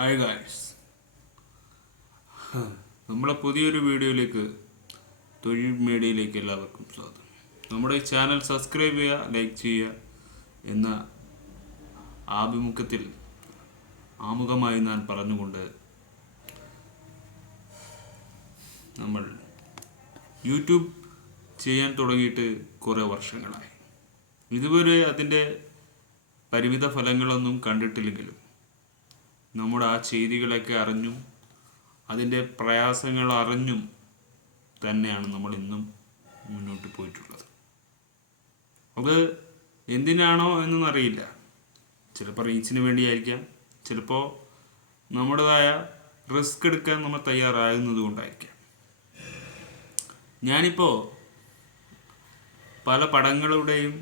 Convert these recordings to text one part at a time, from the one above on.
Hi guys, നമ്മളെ പുതിയൊരു വീഡിയോയിലേക്ക് തൊഴിൽ മീഡിയയിലേക്ക് എല്ലാവർക്കും സ്വാഗതം. നമ്മുടെ ഈ ചാനൽ സബ്സ്ക്രൈബ് ചെയ്യുക, ലൈക്ക് ചെയ്യുക എന്ന ആമുഖമായി ഞാൻ പറഞ്ഞുകൊണ്ട് നമ്മൾ യൂട്യൂബ് ചെയ്യാൻ തുടങ്ങിയിട്ട് കുറേ വർഷങ്ങളായി. ഇതുവരെ അതിൻ്റെ പരിമിത ഫലങ്ങളൊന്നും കണ്ടിട്ടില്ലെങ്കിലും നമ്മുടെ ആ ചെയ്തികളൊക്കെ അറിഞ്ഞും അതിൻ്റെ പ്രയാസങ്ങൾ അറിഞ്ഞും തന്നെയാണ് നമ്മൾ ഇന്നും മുന്നോട്ട് പോയിട്ടുള്ളത്. അത് എന്തിനാണോ എന്നറിയില്ല. ചിലപ്പോൾ റീച്ചിന് വേണ്ടിയായിരിക്കാം, ചിലപ്പോൾ നമ്മുടേതായ റിസ്ക് എടുക്കാൻ നമ്മൾ തയ്യാറാകുന്നത് കൊണ്ടായിരിക്കാം. ഞാനിപ്പോൾ പല പടങ്ങളുടെയും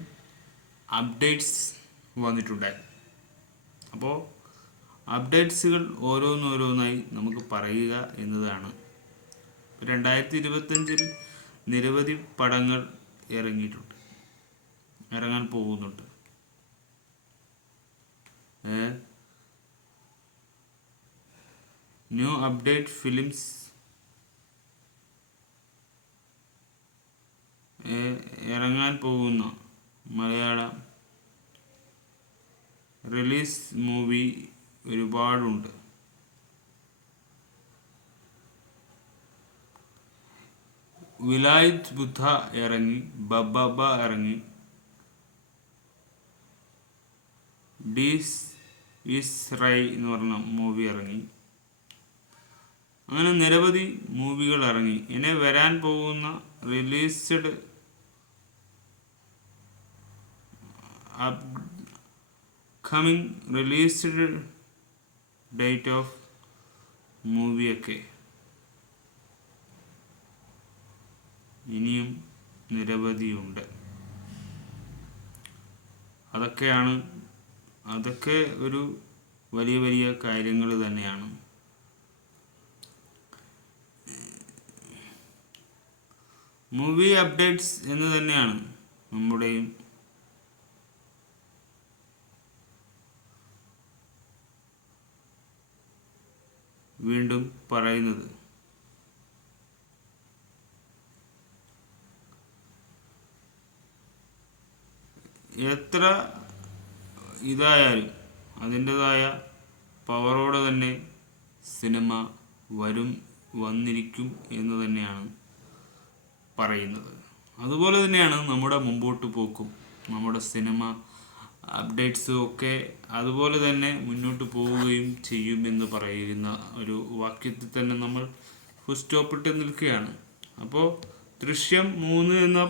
അപ്ഡേറ്റ്സ് വന്നിട്ടുണ്ടായി. അപ്പോൾ അപ്ഡേറ്റ്സുകൾ ഓരോന്നോരോന്നായി നമുക്ക് പറയുക എന്നതാണ്. 2025 നിരവധി പടങ്ങൾ ഇറങ്ങാൻ പോകുന്നുണ്ട്. ന്യൂ അപ്ഡേറ്റ് ഫിലിംസ് ഇറങ്ങാൻ പോകുന്ന മലയാളം റിലീസ് മൂവി ഒരുപാടുണ്ട്. വിലായത് ബുദ്ധ ഇറങ്ങി, ബബ്ബ ഇറങ്ങി, ഡീസ് ഈസ് റൈ എന്ന് പറഞ്ഞ മൂവി ഇറങ്ങി. അങ്ങനെ നിരവധി മൂവികൾ ഇറങ്ങി. ഇനി വരാൻ പോകുന്ന റിലീസ്ഡ് റിലീസ്ഡ് ഡേറ്റ് ഓഫ് മൂവിയൊക്കെ ഇനിയും നിരവധിയുണ്ട്. അതൊക്കെ ഒരു വലിയ കാര്യങ്ങൾ തന്നെയാണ്. മൂവി അപ്ഡേറ്റ്സ് എന്ന് തന്നെയാണ് നമ്മുടെയും വീണ്ടും പറയുന്നത്. എത്ര ഇതായാലും അതിൻ്റെതായ പവറോടെ തന്നെ സിനിമ വന്നിരിക്കും എന്ന് തന്നെയാണ് പറയുന്നത്. അതുപോലെ തന്നെയാണ് നമ്മുടെ മുമ്പോട്ട് പോക്കും, നമ്മുടെ സിനിമ അപ്ഡേറ്റ്സും ഒക്കെ അതുപോലെ തന്നെ മുന്നോട്ട് പോവുകയും ചെയ്യുമെന്ന് പറയുന്ന ഒരു വാക്യത്തിൽ തന്നെ നമ്മൾ ഫുൾ സ്റ്റോപ്പിട്ട് നിൽക്കുകയാണ്. അപ്പോൾ ദൃശ്യം 3 എന്ന്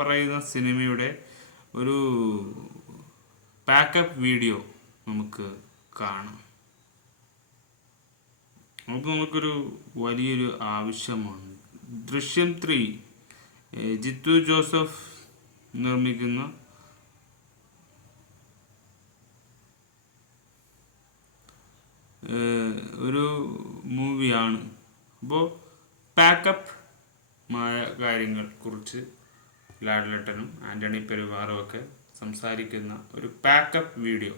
പറയുന്ന സിനിമയുടെ ഒരു പാക്കപ്പ് വീഡിയോ നമുക്ക് കാണാം. അപ്പോൾ നമുക്കൊരു വലിയൊരു ആവശ്യമാണ്. ദൃശ്യം 3 ജിത്തു ജോസഫ് നിർമ്മിക്കുന്ന ഒരു മൂവിയാണ്. അപ്പോൾ പാക്കപ്പ് കാര്യങ്ങൾ കുറിച്ച് ലാലേട്ടനും ആൻ്റണി പെരുമാറും ഒക്കെ സംസാരിക്കുന്ന ഒരു പാക്കപ്പ് വീഡിയോ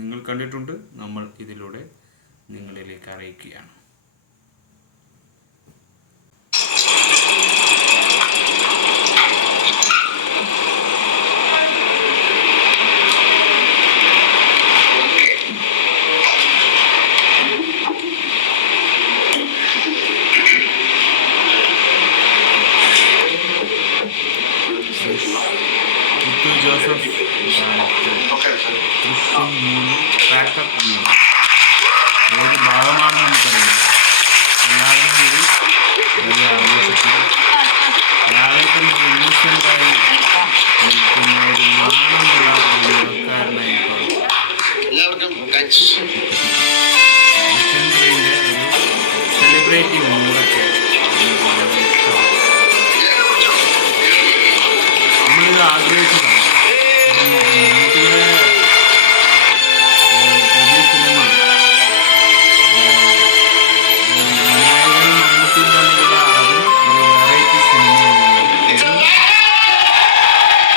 നിങ്ങൾ കണ്ടിട്ടുണ്ട്. നമ്മൾ ഇതിലൂടെ നിങ്ങളിലേക്ക് അറിയിക്കുകയാണ്. ജോസഫ് ദൃശ്യം 3 പാക്കപ്പ് വീഡിയോ ഏത് ഭാഗമാണെന്ന് നമുക്കറിയില്ല. എല്ലാവരും കൂടി വലിയ ആഘോഷത്തിൽ ലാലേട്ടൻ ഇന്നസെൻ്റായി നിൽക്കുന്ന ഒരു നാണമുള്ള വീഡിയോക്കാരനായി ഡിസംബറിൻ്റെ ഒരു സെലിബ്രേറ്റിംഗ് മൂഡൊക്കെ നമ്മളിത് ആഗ്രഹിച്ചതാണ്.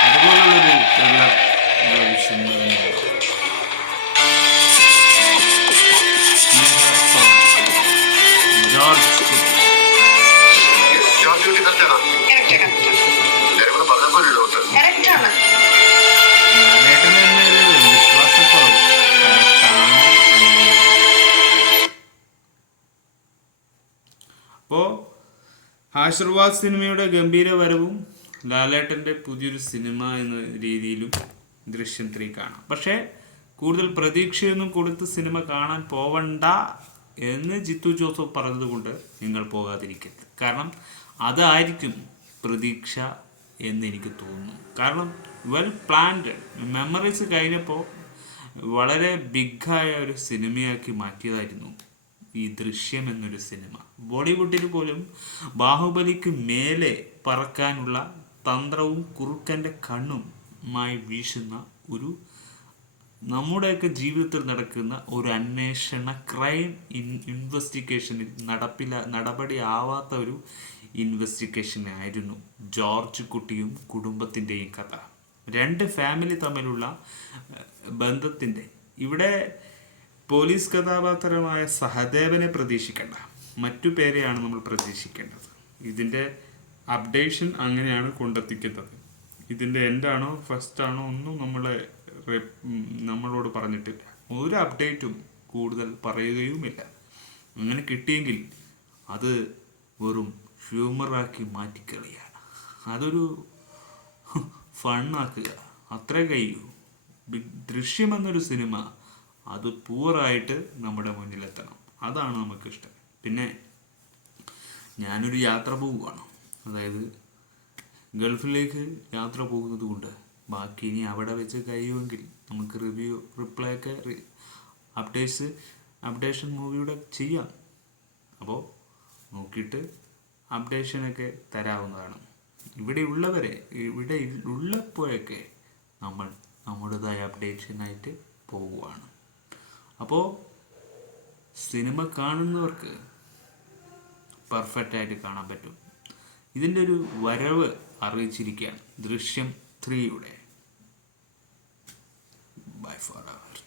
അതുപോലുള്ളൊരു ആശീർവാദ് സിനിമയുടെ ഗംഭീര വരവും ലാലേട്ടൻ്റെ പുതിയൊരു സിനിമ എന്ന രീതിയിലും ദൃശ്യം 3 കാണാം. പക്ഷേ കൂടുതൽ പ്രതീക്ഷയൊന്നും കൊടുത്ത് സിനിമ കാണാൻ പോവണ്ട എന്ന് ജിത്തു ജോസഫ് പറഞ്ഞതുകൊണ്ട് നിങ്ങൾ പോകാതിരിക്കരുത്. കാരണം അതായിരിക്കും പ്രതീക്ഷ എന്ന് എനിക്ക് തോന്നുന്നു. കാരണം വെൽ പ്ലാൻഡ് മെമ്മറീസ് കഴിഞ്ഞപ്പോൾ വളരെ ബിഗായ ഒരു സിനിമയാക്കി മാറ്റിയതായിരുന്നു ഈ ദൃശ്യം എന്നൊരു സിനിമ. ബോളിവുഡിൽ പോലും ബാഹുബലിക്ക് മേലെ പറക്കാനുള്ള തന്ത്രവും കുറുക്കൻ്റെ കണ്ണുമായി വീശുന്ന ഒരു നമ്മുടെയൊക്കെ ജീവിതത്തിൽ നടക്കുന്ന ഒരു അന്വേഷണ ക്രൈം ഇൻവെസ്റ്റിഗേഷനിൽ നടപടിയാവാത്ത ഒരു ഇൻവെസ്റ്റിഗേഷൻ ആയിരുന്നു ജോർജ് കുട്ടിയും കുടുംബത്തിൻ്റെയും കഥ. 2 ഫാമിലി തമ്മിലുള്ള ബന്ധത്തിൻ്റെ ഇവിടെ പോലീസ് കഥാപാത്രമായ സഹദേവനെ പ്രതീക്ഷിക്കേണ്ട, മറ്റു പേരെയാണ് നമ്മൾ പ്രതീക്ഷിക്കേണ്ടത്. ഇതിൻ്റെ അപ്ഡേഷൻ അങ്ങനെയാണ് കൊണ്ടെത്തിക്കുന്നത്. ഇതിൻ്റെ എൻഡാണോ ഫസ്റ്റാണോ ഒന്നും നമ്മളോട് പറഞ്ഞിട്ടില്ല. ഒരു അപ്ഡേറ്റും കൂടുതൽ പറയുകയുമില്ല. അങ്ങനെ കിട്ടിയെങ്കിൽ അത് വെറും ഹ്യൂമറാക്കി മാറ്റിക്കളിയാണ്, അതൊരു ഫണ്ണാക്കുക, അത്രേ കഴിയൂ. ദൃശ്യം എന്നൊരു സിനിമ അത് പൂറായിട്ട് നമ്മുടെ മുന്നിലെത്തണം, അതാണ് നമുക്കിഷ്ടം. പിന്നെ ഞാനൊരു യാത്ര പോവുകയാണ്, അതായത് ഗൾഫിലേക്ക് യാത്ര പോകുന്നത് കൊണ്ട് ബാക്കി ഇനി അവിടെ വെച്ച് കഴിയുമെങ്കിൽ നമുക്ക് റിപ്ലൈ ഒക്കെ അപ്ഡേഷൻ മൂവിയുടെ ചെയ്യാം. അപ്പോൾ നോക്കിയിട്ട് അപ്ഡേഷനൊക്കെ തരാവുന്നതാണ്. ഇവിടെ ഉള്ളപ്പോഴൊക്കെ നമ്മൾ നമ്മുടേതായ അപ്ഡേഷനായിട്ട് പോവുകയാണ്. അപ്പോൾ സിനിമ കാണുന്നവർക്ക് പെർഫെക്റ്റായിട്ട് കാണാൻ പറ്റും. ഇതിൻ്റെ ഒരു വരവ് അറിയിച്ചിരിക്കുകയാണ് ദൃശ്യം 3യുടെ. By four our.